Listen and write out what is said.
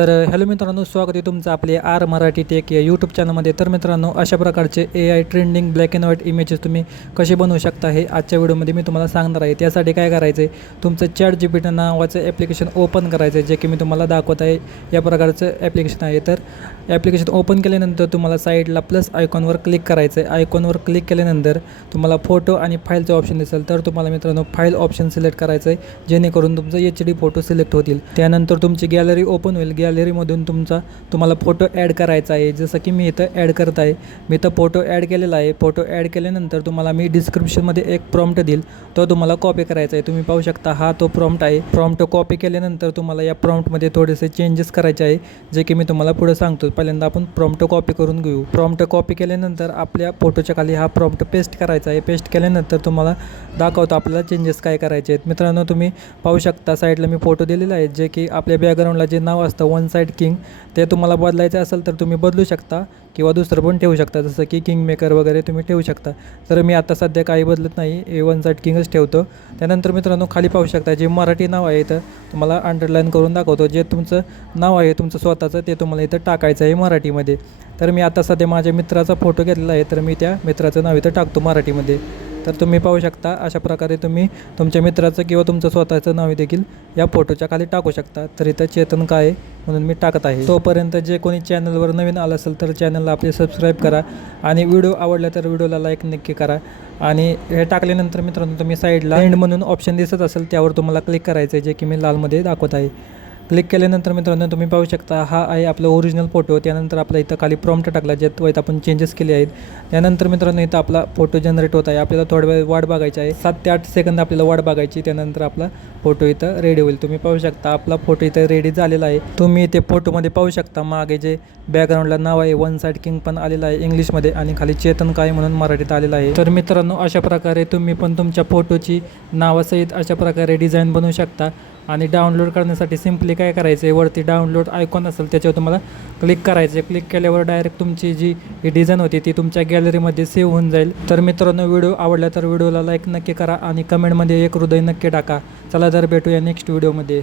Hello मित्रांनो, स्वागत आहे तुमचं आपले आर मराठी टेक या यूट्यूब चॅनलमध्ये। तर मित्रांनो, अशा प्रकारचे AI trending black and white images तुम्ही कसे बनवू शकता हे आजच्या व्हिडिओमध्ये मी तुम्हाला सांगणार आहे। त्यासाठी काय करायचं आहे, तुमचं ChatGPT नावाचं ॲप्लिकेशन ओपन करायचं आहे, जे की मी तुम्हाला दाखवत आहे। या प्रकारचं ॲप्लिकेशन आहे। तर ॲप्लिकेशन ओपन केल्यानंतर तुम्हाला साईडला प्लस आयकॉनवर क्लिक करायचं आहे। आयकॉनवर क्लिक केल्यानंतर तुम्हाला फोटो आणि फाईलचं ऑप्शन दिसेल। तर तुम्हाला मित्रांनो फाईल ऑप्शन सिलेक्ट करायचं आहे, जेणेकरून तुमचं HD फोटो सिलेक्ट होतील। त्यानंतर तुमची गॅलरी ओपन होईल। गॅलरीमधून तुम्हाला फोटो ॲड करायचा आहे। जसं की मी इथं ॲड करत आहे, मी इथं फोटो ॲड केलेला आहे। फोटो ॲड केल्यानंतर तुम्हाला मी डिस्क्रिप्शनमध्ये एक प्रॉम्प्ट देईल, तो तुम्हाला कॉपी करायचा आहे। तुम्ही पाहू शकता हा तो प्रॉम्प्ट आहे। प्रॉम्प्ट कॉपी केल्यानंतर तुम्हाला या प्रॉम्प्टमध्ये थोडेसे चेंजेस करायचे आहे, जे की मी तुम्हाला पुढे सांगतो। पहिल्यांदा आपण प्रॉम्प्ट कॉपी करून घेऊ। प्रॉम्प्ट कॉपी केल्यानंतर आपल्या फोटोच्या खाली हा प्रॉम्प्ट पेस्ट करायचा आहे। पेस्ट केल्यानंतर तुम्हाला दाखवतो आपल्याला चेंजेस काय करायचे आहेत। मित्रांनो, तुम्ही पाहू शकता साईडला मी फोटो दिलेला आहे, जे की आपल्या बॅकग्राऊंडला जे नाव असतं वन साईड किंग, ते तुम्हाला बदलायचं असेल तर तुम्ही बदलू शकता किंवा दुसरं पण ठेवू शकता, जसं की किंग मेकर वगैरे तुम्ही ठेवू शकता। तर मी आता सध्या काही बदलत नाही, वन साईड किंगच ठेवतो। त्यानंतर मित्रांनो, खाली पाहू शकता जे मराठी नाव आहे तर तुम्हाला अंडरलाईन करून दाखवतो। जे तुमचं नाव आहे तुमचं स्वतःचं, ते तुम्हाला इथं टाकायचं आहे मराठीमध्ये। तर मी आता सध्या माझ्या मित्राचा फोटो घेतलेला आहे, तर मी त्या मित्राचं नाव इथं टाकतो मराठीमध्ये। तर तुम्ही पाहू शकता अशा प्रकारे तुम्ही तुमच्या मित्राचं किंवा तुमचं स्वतःचं नाव देखील या फोटोच्या खाली टाकू शकता। तर इथं चेतन काय म्हणून मी टाकत आहे। तोपर्यंत जे कोणी चॅनलवर नवीन आलं असेल तर चॅनलला आपले सबस्क्राईब करा, आणि व्हिडिओ आवडला तर व्हिडिओला लाईक नक्की करा। आणि हे टाकल्यानंतर मित्रांनो, तुम्ही साईडला एंड म्हणून ऑप्शन दिसत असेल त्यावर तुम्हाला क्लिक करायचं आहे, जे की मी लालमध्ये दाखवत आहे। क्लिक केल्यानंतर मित्रांनो, तुम्ही पाहू शकता हा आहे आपला ओरिजिनल फोटो। त्यानंतर आपला इथं खाली प्रॉम्प्ट टाकला, ज्यात वैत आपण चेंजेस केले आहेत। त्यानंतर मित्रांनो, इथं आपला फोटो जनरेट होत आहे। आपल्याला थोडा वेळ वाट बघायची आहे, 7 ते 8 सेकंद आपल्याला वाट बघायची। त्यानंतर आपला फोटो इथं रेडी होईल। तुम्ही पाहू शकता आपला फोटो इथं रेडी झालेला आहे। तुम्ही इथे फोटोमध्ये पाहू शकता मागे जे बॅकग्राऊंडला नाव आहे वन साईड किंग पण आलेलं आहे इंग्लिशमध्ये, आणि खाली चेतन काय म्हणून मराठीत आलेलं आहे। तर मित्रांनो, अशा प्रकारे तुम्ही पण तुमच्या फोटोची नावासहित अशा प्रकारे डिझाईन बनवू शकता। आणि डाउनलोड करण्यासाठी सिम्पली काय करायचं आहे, वरती डाउनलोड आयकॉन असेल त्याच्यावर तुम्हाला क्लिक करायचं आहे। क्लिक केल्यावर डायरेक्ट तुमची जी ही डिझाईन होती ती तुमच्या गॅलरीमध्ये सेव्ह होऊन जाईल। तर मित्रांनो, व्हिडिओ आवडला तर व्हिडिओला लाईक नक्की करा, आणि कमेंटमध्ये एक हृदय नक्की टाका। चला तर भेटूया नेक्स्ट व्हिडिओमध्ये।